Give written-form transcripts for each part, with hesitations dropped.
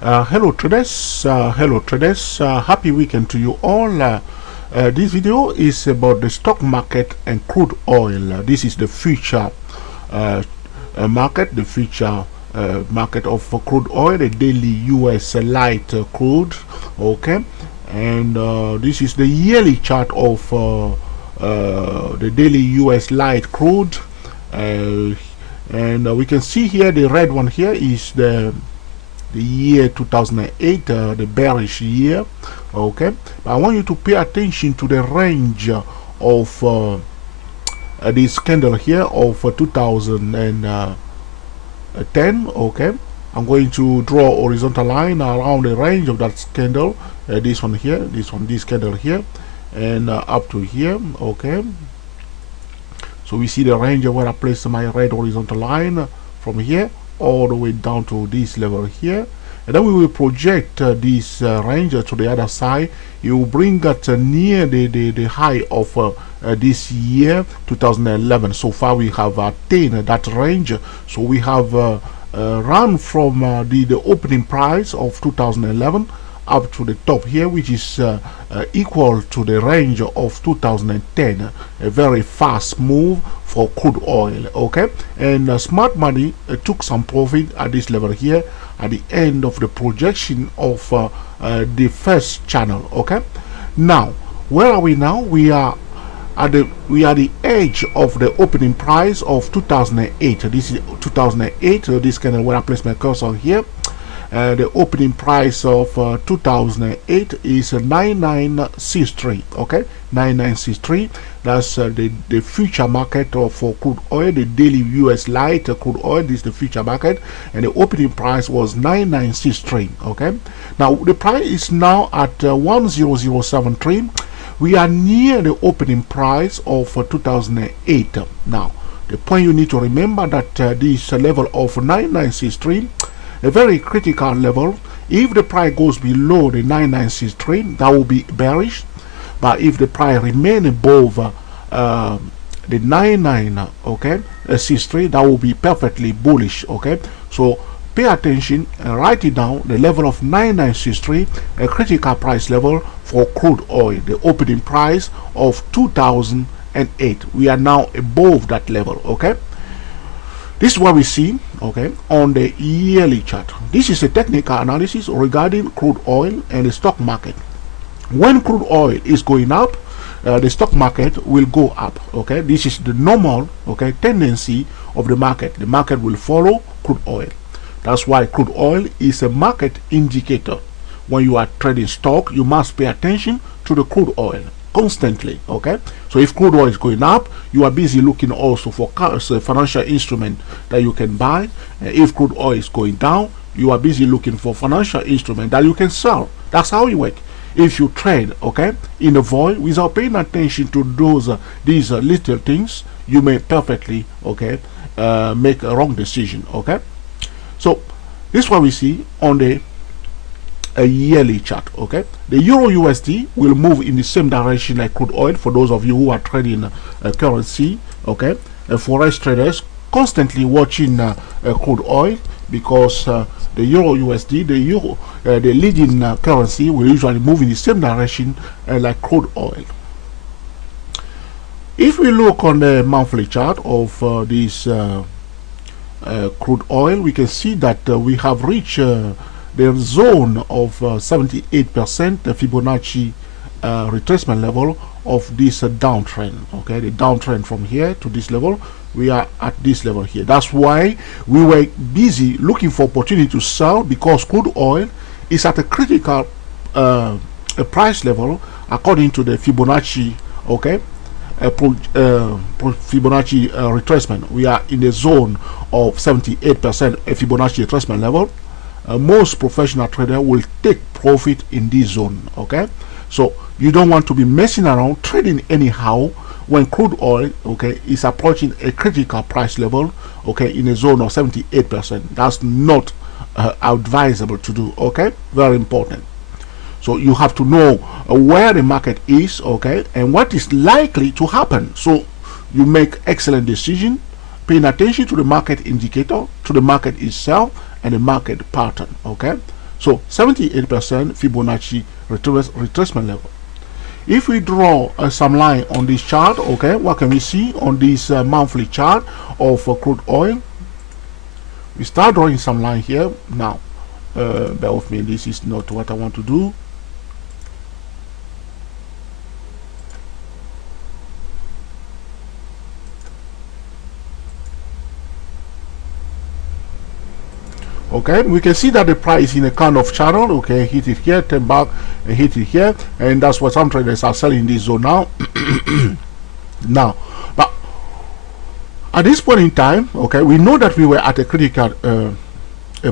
Happy weekend to you all. This video is about the stock market and crude oil. This is the future uh, market, the future market of crude oil, the daily US light crude. Okay, and this is the yearly chart of the daily US light crude. And we can see here the red one here is the year 2008, the bearish year. Okay, but I want you to pay attention to the range of this candle here of 2010. Okay, I'm going to draw a horizontal line around the range of that candle, this one here, this candle here, and up to here. Okay, so we see the range where I place my red horizontal line from here all the way down to this level here, and then we will project this range to the other side. It will bring it near the high of this year 2011. So far we have attained that range. So we have run from the opening price of 2011 up to the top here, which is equal to the range of 2010. A very fast move for crude oil. Okay, and smart money took some profit at this level here at the end of the projection of the first channel. Okay, now where are we now? We are at the edge of the opening price of 2008. This is 2008. This kind of where I place my cursor here. The opening price of 2008 is 9963. Okay, 9963. That's the future market for crude oil, the daily US light crude oil. This is the future market, and the opening price was 9963. Okay, now the price is now at 10073. We are near the opening price of 2008. Now the point you need to remember that this level of 9963, a very critical level. If the price goes below the 9963, that will be bearish. But if the price remain above the 9963, that will be perfectly bullish. Okay, so pay attention and write it down. The level of 9963, a critical price level for crude oil, the opening price of 2008. We are now above that level. Okay, this is what we see, okay, on the yearly chart. This is a technical analysis regarding crude oil and the stock market. When crude oil is going up, the stock market will go up. Okay, this is the normal, okay, tendency of the market. The market will follow crude oil. That's why crude oil is a market indicator. When you are trading stock, you must pay attention to the crude oil constantly. Okay, so if crude oil is going up, you are busy looking also for financial instrument that you can buy. If crude oil is going down, you are busy looking for financial instrument that you can sell. That's how it works. If you trade, okay, in a void without paying attention to these little things, you may perfectly, okay, make a wrong decision. Okay, so this is what we see on the a yearly chart. Okay, the Euro USD will move in the same direction like crude oil. For those of you who are trading currency, okay, forex traders constantly watching crude oil, because the Euro USD, the leading currency, will usually move in the same direction like crude oil. If we look on the monthly chart of this crude oil, we can see that we have reached the zone of 78% Fibonacci retracement level of this downtrend. Okay, the downtrend from here to this level, we are at this level here. That's why we were busy looking for opportunity to sell, because crude oil is at a critical a price level according to the Fibonacci, okay, Fibonacci retracement. We are in the zone of 78% Fibonacci retracement level. Most professional traders will take profit in this zone. Okay, so you don't want to be messing around trading anyhow when crude oil, okay, is approaching a critical price level, okay, in a zone of 78%. That's not advisable to do. Okay, very important. So you have to know where the market is, okay, and what is likely to happen. So you make excellent decision, paying attention to the market indicator, to the market itself, and the market pattern. Okay, So 78% Fibonacci retracement level. If we draw some line on this chart, okay, what can we see on this monthly chart of crude oil? We start drawing some line here. Now, bear with me, this is not what I want to do. Okay, we can see that the price is in a kind of channel. Okay, hit it here, turn back and hit it here, and that's what some traders are selling in this zone now. Now, but at this point in time, okay, we know that we were at a critical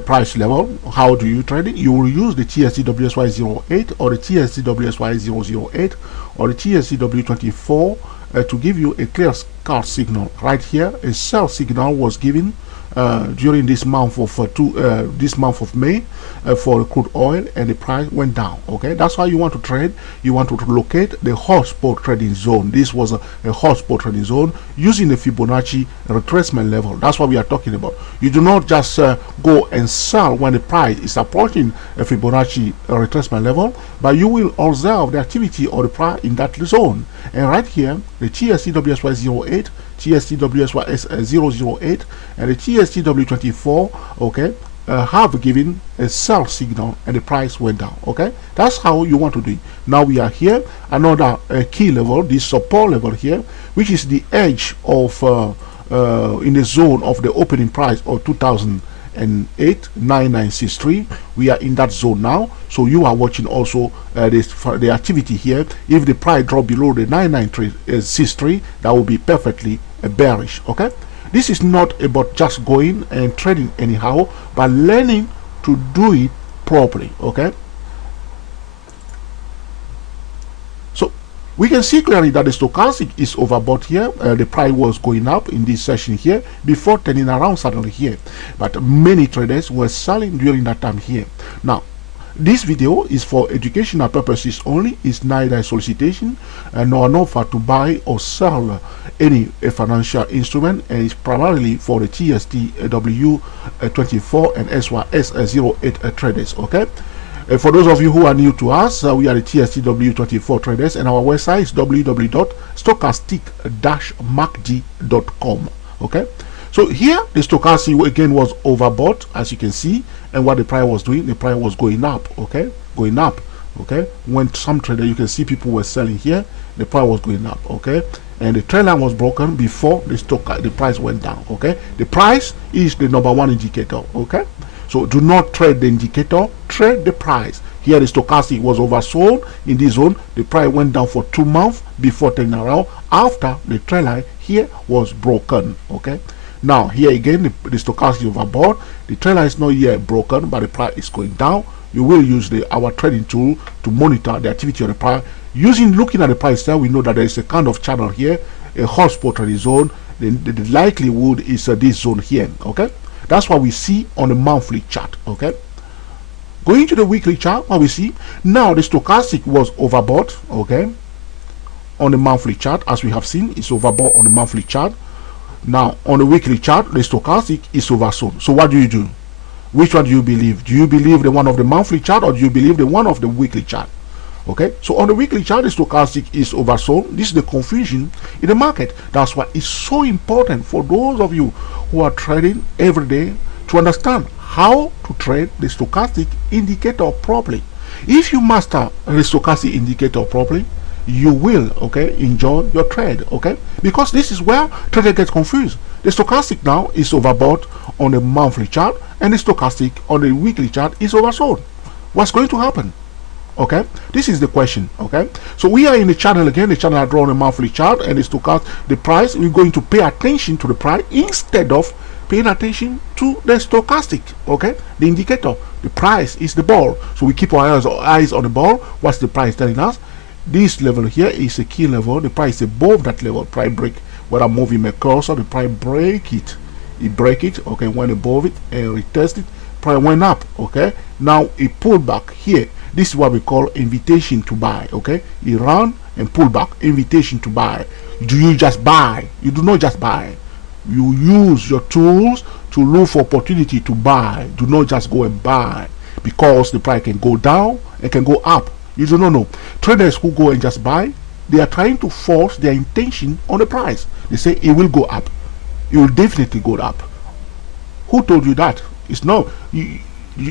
price level. How do you trade it? You will use the TSCWSY08 or the TSCWSY008 or the TSCW24 to give you a clear card signal. Right here, a sell signal was given during this month of May for crude oil, and the price went down. Okay, that's how you want to trade. You want to locate the hotspot trading zone. This was a hotspot trading zone using the Fibonacci retracement level. That's what we are talking about. You do not just go and sell when the price is approaching a Fibonacci retracement level, but you will observe the activity of the price in that zone. And right here, the TSCWSY08, TSCWSY008, and the TSCW24, okay, have given a sell signal, and the price went down. Okay, that's how you want to do it. Now we are here, another key level, this support level here, which is the edge of in the zone of the opening price of 2008 9963. We are in that zone now, so you are watching also the activity here. If the price drop below the 9963, that will be perfectly bearish. Okay, this is not about just going and trading anyhow, but learning to do it properly. Okay, so we can see clearly that the stochastic is overbought here. The price was going up in this session here before turning around suddenly here, but many traders were selling during that time here. Now, this video is for educational purposes only. It's neither a solicitation nor an offer to buy or sell any financial instrument, and it's primarily for the TSTW24 and SYS08 traders. Okay, for those of you who are new to us, we are the TSTW24 traders, and our website is www.stochastic-macd.com. Okay, so here the stochastic again was overbought, as you can see, and what the price was doing, the price was going up. Okay, going up. Okay, when some trader, you can see people were selling here, the price was going up. Okay, and the trend line was broken before the price went down. Okay, the price is the #1 indicator. Okay, so do not trade the indicator, trade the price. Here the stochastic was oversold in this zone. The price went down for 2 months before turning around after the trend line here was broken. Okay, now here again the stochastic overbought. The trend line is not yet broken, but the price is going down. You will use our trading tool to monitor the activity of the price. Looking at the price there, we know that there is a kind of channel here, a hotspot trading zone. The likelihood is this zone here. Okay, that's what we see on the monthly chart. Okay, going to the weekly chart, what we see now, the stochastic was overbought. Okay, on the monthly chart, as we have seen, it's overbought on the monthly chart. Now on the weekly chart, the stochastic is oversold. So what do you do? Which one do you believe? Do you believe the one of the monthly chart, or do you believe the one of the weekly chart? Okay, so on the weekly chart, the stochastic is oversold. This is the confusion in the market. That's why it's so important for those of you who are trading every day to understand how to trade the stochastic indicator properly. If you master the stochastic indicator properly, you will, okay, enjoy your trade. Okay, because this is where trader gets confused. The stochastic now is overbought on the monthly chart, and the stochastic on the weekly chart is oversold. What's going to happen? Okay, this is the question. Okay, so we are in the channel again. The channel I draw on a monthly chart, and it's to cut the price. We're going to pay attention to the price instead of paying attention to the stochastic. Okay, the indicator, the price is the ball, so we keep our eyes on the ball. What's the price telling us? This level here is a key level. The price is above that level. Price break. When I'm moving my cursor, the price break it. It break it. Okay, went above it and retest it. Price went up. Okay, now it pulled back here. This is what we call invitation to buy. Okay, it ran and pull back. Invitation to buy. Do you just buy? You do not just buy. You use your tools to look for opportunity to buy. Do not just go and buy, because the price can go down and can go up. You do not know. Traders who go and just buy, they are trying to force their intention on the price. They say it will go up. It will definitely go up. Who told you that? It's no.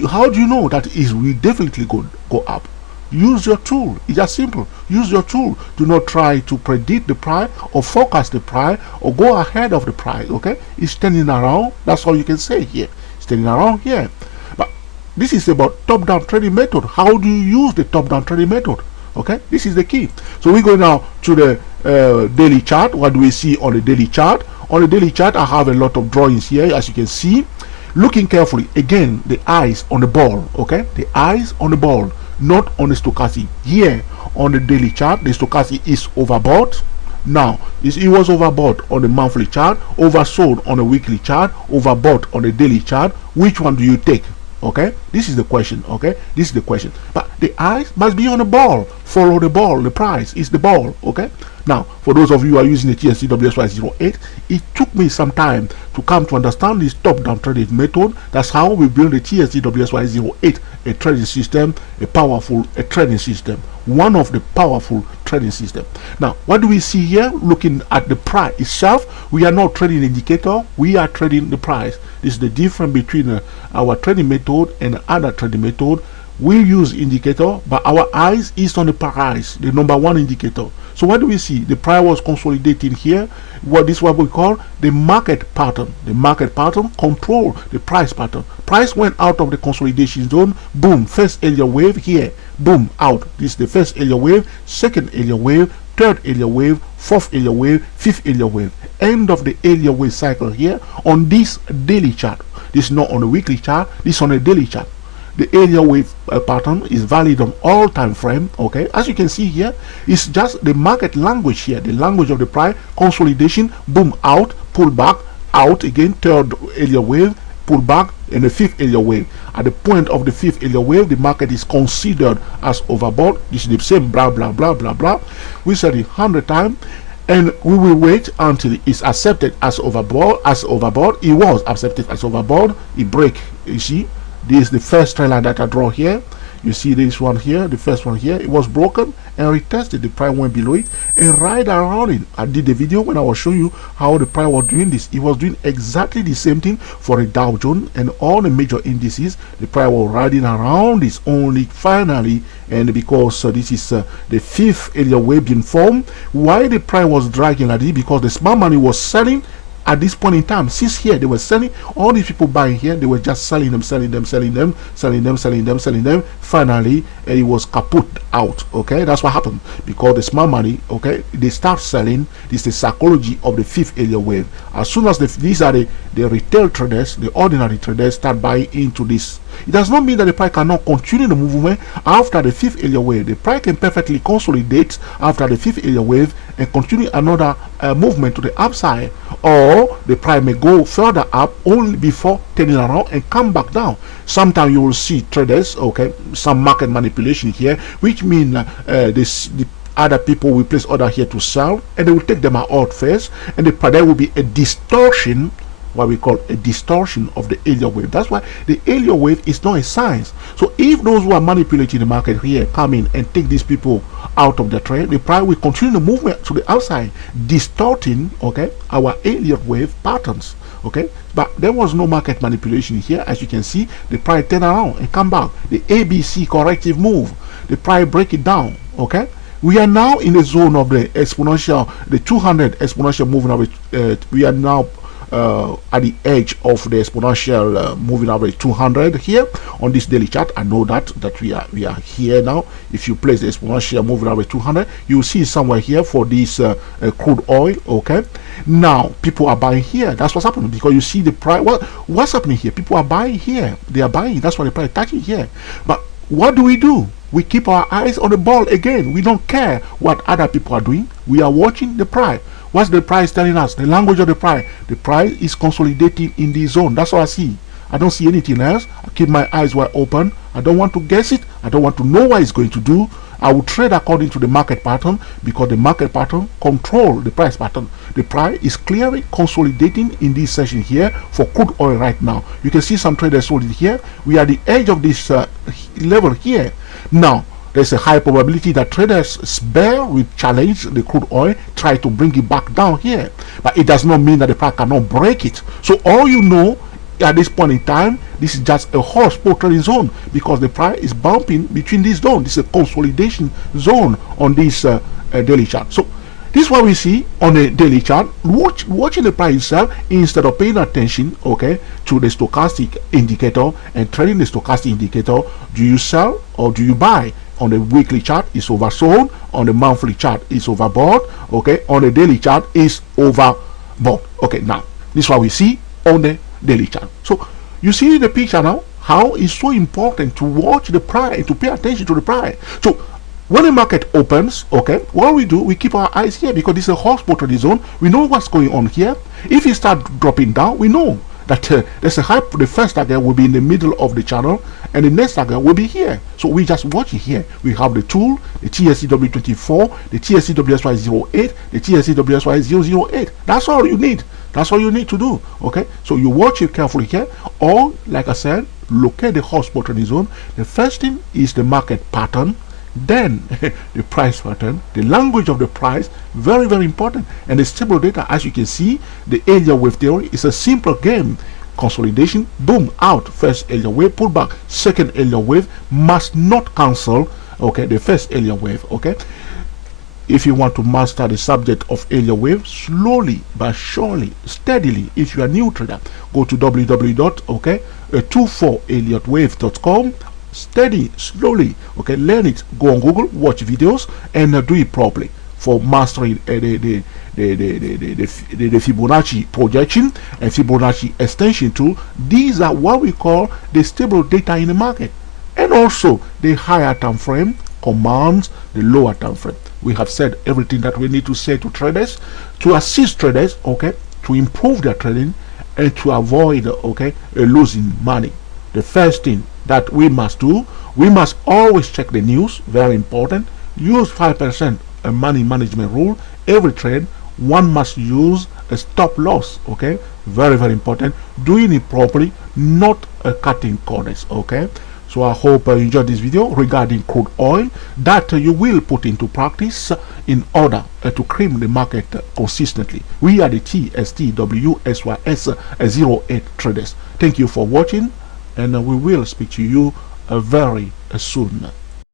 How do you know that it will definitely go up? Use your tool. It's just simple. Use your tool. Do not try to predict the price or forecast the price or go ahead of the price. Okay? It's turning around. That's all you can say here. It's turning around here. But this is about top-down trading method. How do you use the top-down trading method? Okay? This is the key. So we go now to the daily chart. What do we see on the daily chart? On the daily chart, I have a lot of drawings here, as you can see. Looking carefully, again, the eyes on the ball. Okay? The eyes on the ball, not on the stochastic. Here on the daily chart, the stochastic is overbought. Now it was overbought on the monthly chart, oversold on the weekly chart, overbought on the daily chart. Which one do you take? Okay, this is the question. Okay, this is the question. But the eyes must be on the ball. Follow the ball. The price is the ball. Okay. Now, for those of you who are using the TSC WSY08, it took me some time to come to understand this top-down trading method. That's how we build the TSC WSY08, a trading system, a powerful trading system, one of the powerful trading system. Now, what do we see here? Looking at the price itself, we are not trading indicator, we are trading the price. This is the difference between our trading method and other trading method. We use indicator, but our eyes is on the price, the number one indicator. So what do we see? The price was consolidating here. This is what we call the market pattern. The market pattern control the price pattern. Price went out of the consolidation zone. Boom, first area wave here. Boom, out. This is the first area wave, second area wave, third area wave, fourth area wave, fifth area wave. End of the area wave cycle here on this daily chart. This is not on the weekly chart. This is on the daily chart. The area wave pattern is valid on all time frame. Okay, as you can see here, it's just the market language here, the language of the price. Consolidation, boom, out, pull back, out again, third area wave, pull back, and the fifth area wave. At the point of the fifth area wave, the market is considered as overbought. This is the same blah blah blah blah blah. We said it 100 times. And we will wait until it's accepted as overbought. It was accepted as overbought. It break. You see, this is the first trend line that I draw here. You see this one here, the first one here. It was broken and retested. The price went below it and right around it. I did the video when I was showing you how the price was doing this. It was doing exactly the same thing for the Dow Jones and all the major indices. The price was riding around this only finally, and because this is the fifth area wave being formed. Why the price was dragging like this? Because the smart money was selling. At this point in time, since here they were selling, all these people buying here, they were just selling them. Finally, it was kaput out. Okay, that's what happened because the smart money, okay, they start selling. This is the psychology of the fifth area wave. As soon as these are the retail traders, the ordinary traders start buying into this. It does not mean that the price cannot continue the movement after the fifth area wave. The price can perfectly consolidate after the fifth area wave and continue another movement to the upside, or the price may go further up only before turning around and come back down. Sometimes you will see traders, okay, some market manipulation here, which means the other people will place order here to sell, and they will take them out first, and there will be a distortion, what we call a distortion of the area wave. That's why the area wave is not a science. So if those who are manipulating the market here come in and take these people out of the trade, the price will continue the movement to the outside, distorting, okay, our area wave patterns. Okay, but there was no market manipulation here. As you can see, the price turn around and come back. The ABC corrective move, the price break it down. Okay, we are now in the zone of the exponential, the 200 exponential moving average. We are now at the edge of the exponential moving average 200 here on this daily chart. I know that we are here now. If you place the exponential moving average 200, you will see somewhere here for this crude oil. Okay, now people are buying here. That's what's happening, because you see the price. What's happening here? People are buying here. They are buying. That's why the price is touching here. But what do? We keep our eyes on the ball again. We don't care what other people are doing. We are watching the price. What's the price telling us? The language of the price. The price is consolidating in the zone. That's what I see. I don't see anything else. I keep my eyes wide open. I don't want to guess it. I don't want to know what it's going to do. I will trade according to the market pattern, because the market pattern control the price pattern. The price is clearly consolidating in this session here for crude oil right now. You can see some traders holding here. We are at the edge of this level here. Now, there's a high probability that traders bear will challenge the crude oil, try to bring it back down here. But it does not mean that the price cannot break it. So all you know at this point in time, this is just a horse poor trading zone, because the price is bumping between these zones. This is a consolidation zone on this daily chart. So this is what we see on a daily chart. Watching the price itself instead of paying attention, okay, to the stochastic indicator and trading the stochastic indicator. Do you sell or do you buy? On the weekly chart is oversold, on the monthly chart is overbought, okay, on the daily chart is overbought. Okay, now this is what we see on the daily chart. So you see the picture now, how it's so important to watch the price and to pay attention to the price. So when the market opens, okay, what we do, we keep our eyes here, because this is a horse poor trading zone. We know what's going on here. If it starts dropping down, we know that there's a high. The first target will be in the middle of the channel, and the next target will be here. So we just watch it here. We have the tool, the TSCW24, the TSCWSY08, the TSCWSY008. That's all you need. That's all you need to do. Okay, so you watch it carefully here, or like I said, locate the horse poor trading zone. The first thing is the market pattern, then the price pattern, the language of the price, very very important, and the stable data. As you can see, the area wave theory is a simple game. Consolidation, boom, out, first area wave, pull back, second area wave, must not cancel, okay, the first area wave. Okay, if you want to master the subject of area wave, slowly but surely, steadily, if you are a new trader, go to www.24elliotwave.com. Steady, slowly, okay, learn it, go on Google, watch videos, and do it properly for mastering the Fibonacci projection and Fibonacci extension tool. These are what we call the stable data in the market, and also the higher time frame commands the lower time frame. We have said everything that we need to say to traders to assist traders, okay, to improve their trading and to avoid, okay, losing money. The first thing that we must do, we must always check the news, very important. Use 5% money management rule. Every trade, one must use a stop loss, okay, very very important. Doing it properly, not cutting corners, okay. So I hope you enjoyed this video regarding crude oil, that you will put into practice in order to cream the market consistently. We are the TSTWSYS08 traders. Thank you for watching, and we will speak to you very soon.